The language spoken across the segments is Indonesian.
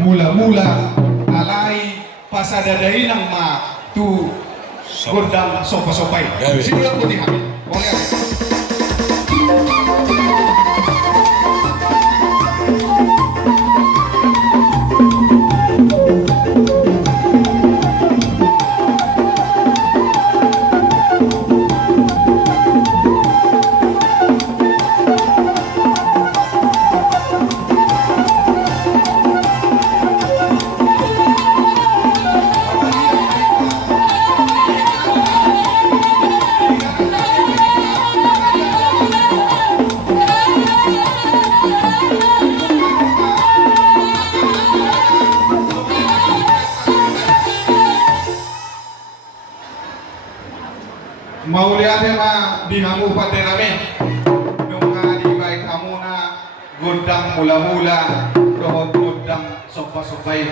mula-mula alai pasadadain ang ma tu gondang sopa-sopai. Simulan putih kami. Boleh. Mau lihat ya ma di hamu pada rame nung di baik kamu na gondang mula-mula dohot gondang sopa-sopai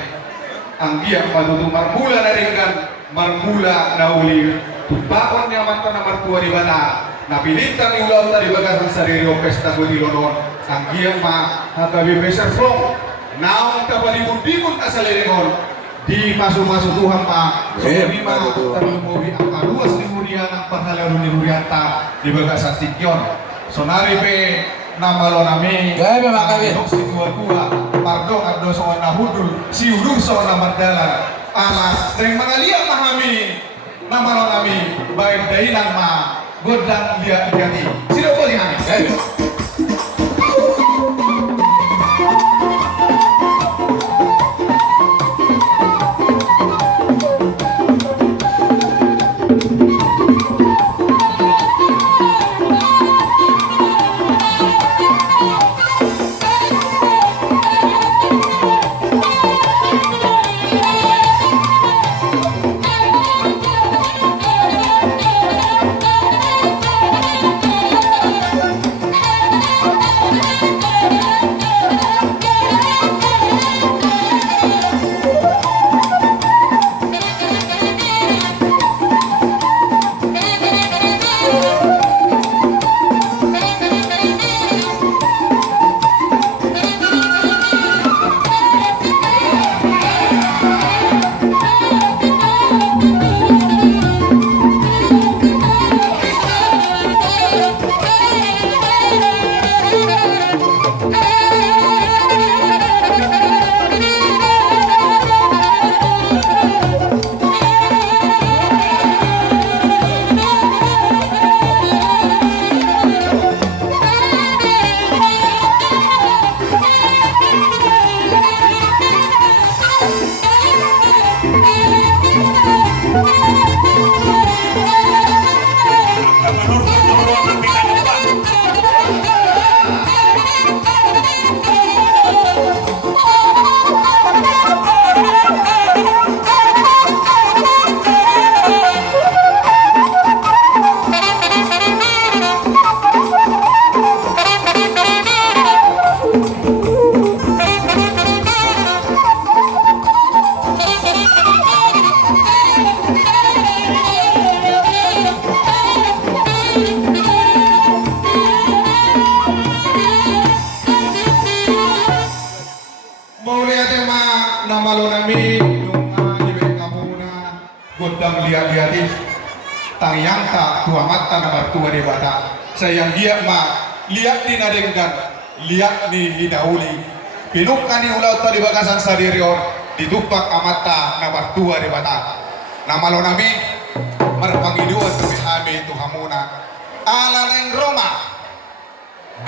ang dia matutu marmula naringgan marmula nauli tupakon niya man na martua di bata napilitan ni ulau tadi bagasan saririo pesta gudilonon ang dia ma hatabi besar flong naong kabalimun-bimun asaliringon di masuk-masuk Tuhan Pak lima terlumuri angka 2.000 ang pangalaru ni Muriata di bagasan Tikyon sonari pe nama lo nami si tua pardo abdo soal nahudul si urung soal namardalan ala yang mengalia pahami nama lo nami baik dailang ma godang lihat-lihati sila boleh kami yang tak tua mata nomor tua di bata sayang dia ma lihat di nadengkan lihat di hidauli pinukan di ulau tadi bagasan sadirior ditupak amata nomor tua di bata nama lo nabi marpangiduan tuh habi itu hamuna ala neng Roma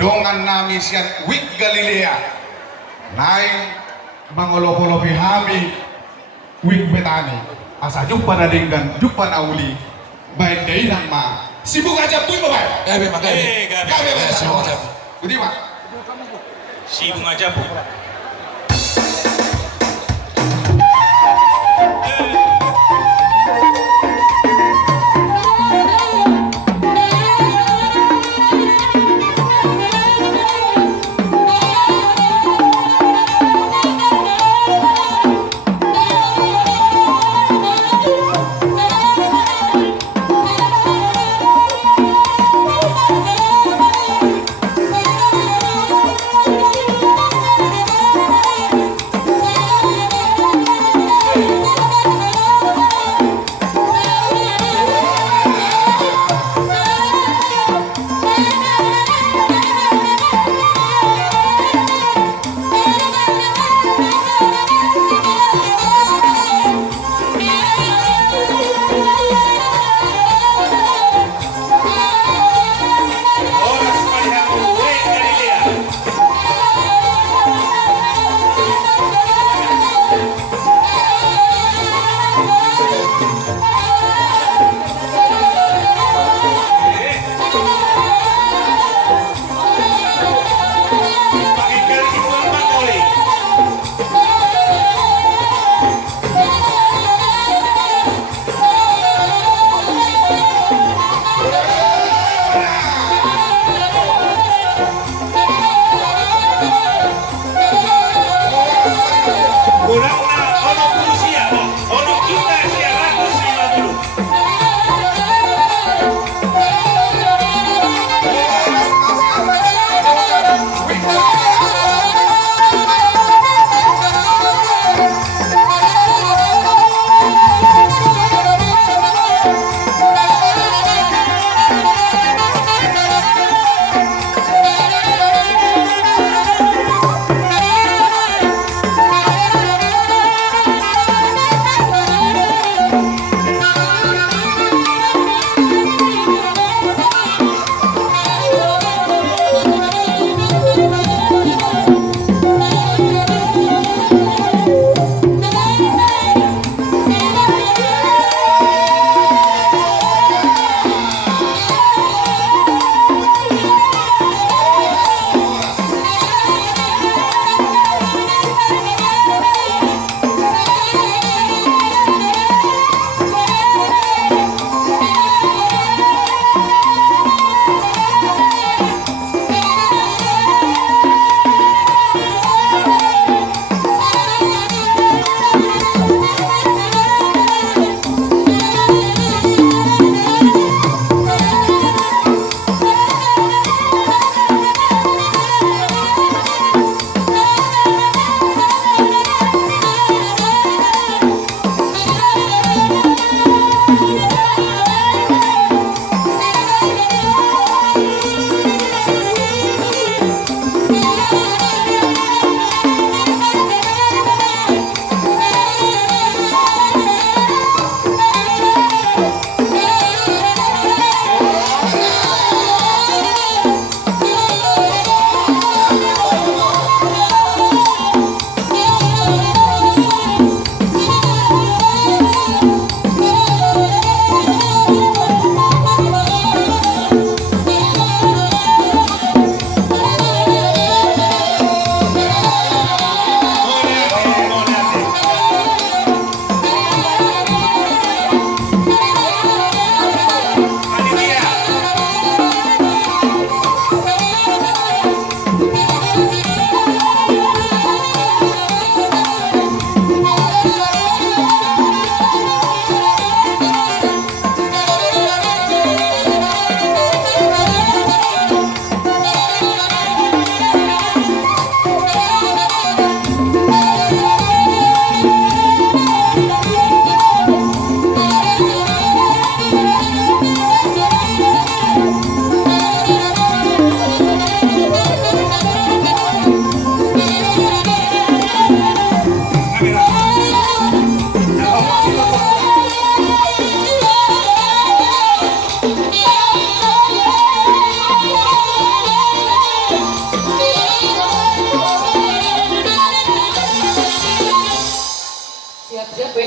dongan nami sian wik Galilea naing mangolopolopi habi wik betani asa jumpa nadengkan jumpa nauli baik dari nama sibuk aja tuh bapak gabe makanya gabe sibuk aja jadi pak sibuk aja bu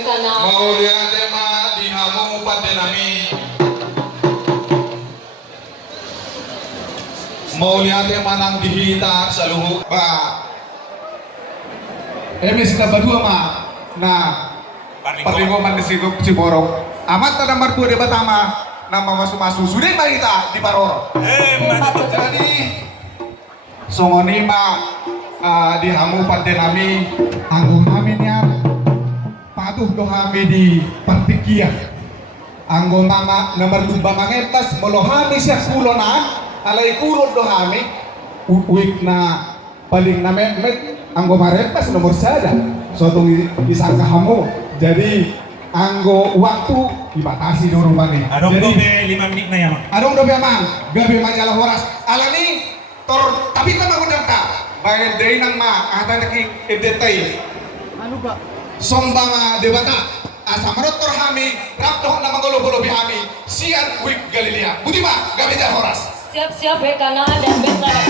kana Maulia tema dihamu pada nami. Maulia tema nang dihita sa luhuk ba. Emis na badua ma na paringo man disigo Ciborok. Amat na nomor 2 di Batama nama masu-masu sudah kita di Paror. Jadi songoni ma dihamu pada nami anggo haminya patuh do hami di Partikia. Anggo mama nomor 2 mangepas molo hami siya kulona alay kulod do hami uwik na paling na met anggo marepas nomor sada suatu disangka hamu. Jadi anggo waktu dibatasi dorong bani. Adong Jadi dobe 5 menit na yan. adong dobe mang gabi majalah horas alani tor tapi kan aku ka bayan dari nang ma ada naki edetai Ano ba? sombang debata asa marot tor hami rapto na magolo-golo hami sian wik Galilea budi ma gabi jalah horas. siap-siap kana dan bentar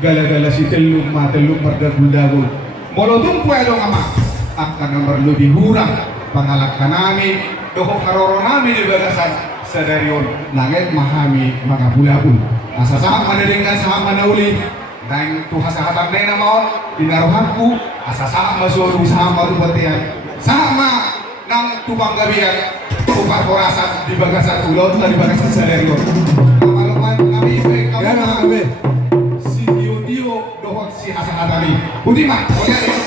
Gala-gala si telung berdagul-dagul molotong puedo ama akan nomor lebih hurang pangalak kanami doho karoro nami di bagasan sadarion langit mahami mga bulabul asa saham manaringkan saham manauli Nang tuhasa-hatan na naman, dinaruhan ko, asasama suruh sama lupatian. Sama nang tubang gabian, upar korasan di bagasan ulot, di bagasan saleryo. Kamaluman kami, kamu Yan ang na, kami. si Dio dohon si asahatan ni. Budi mah, kaya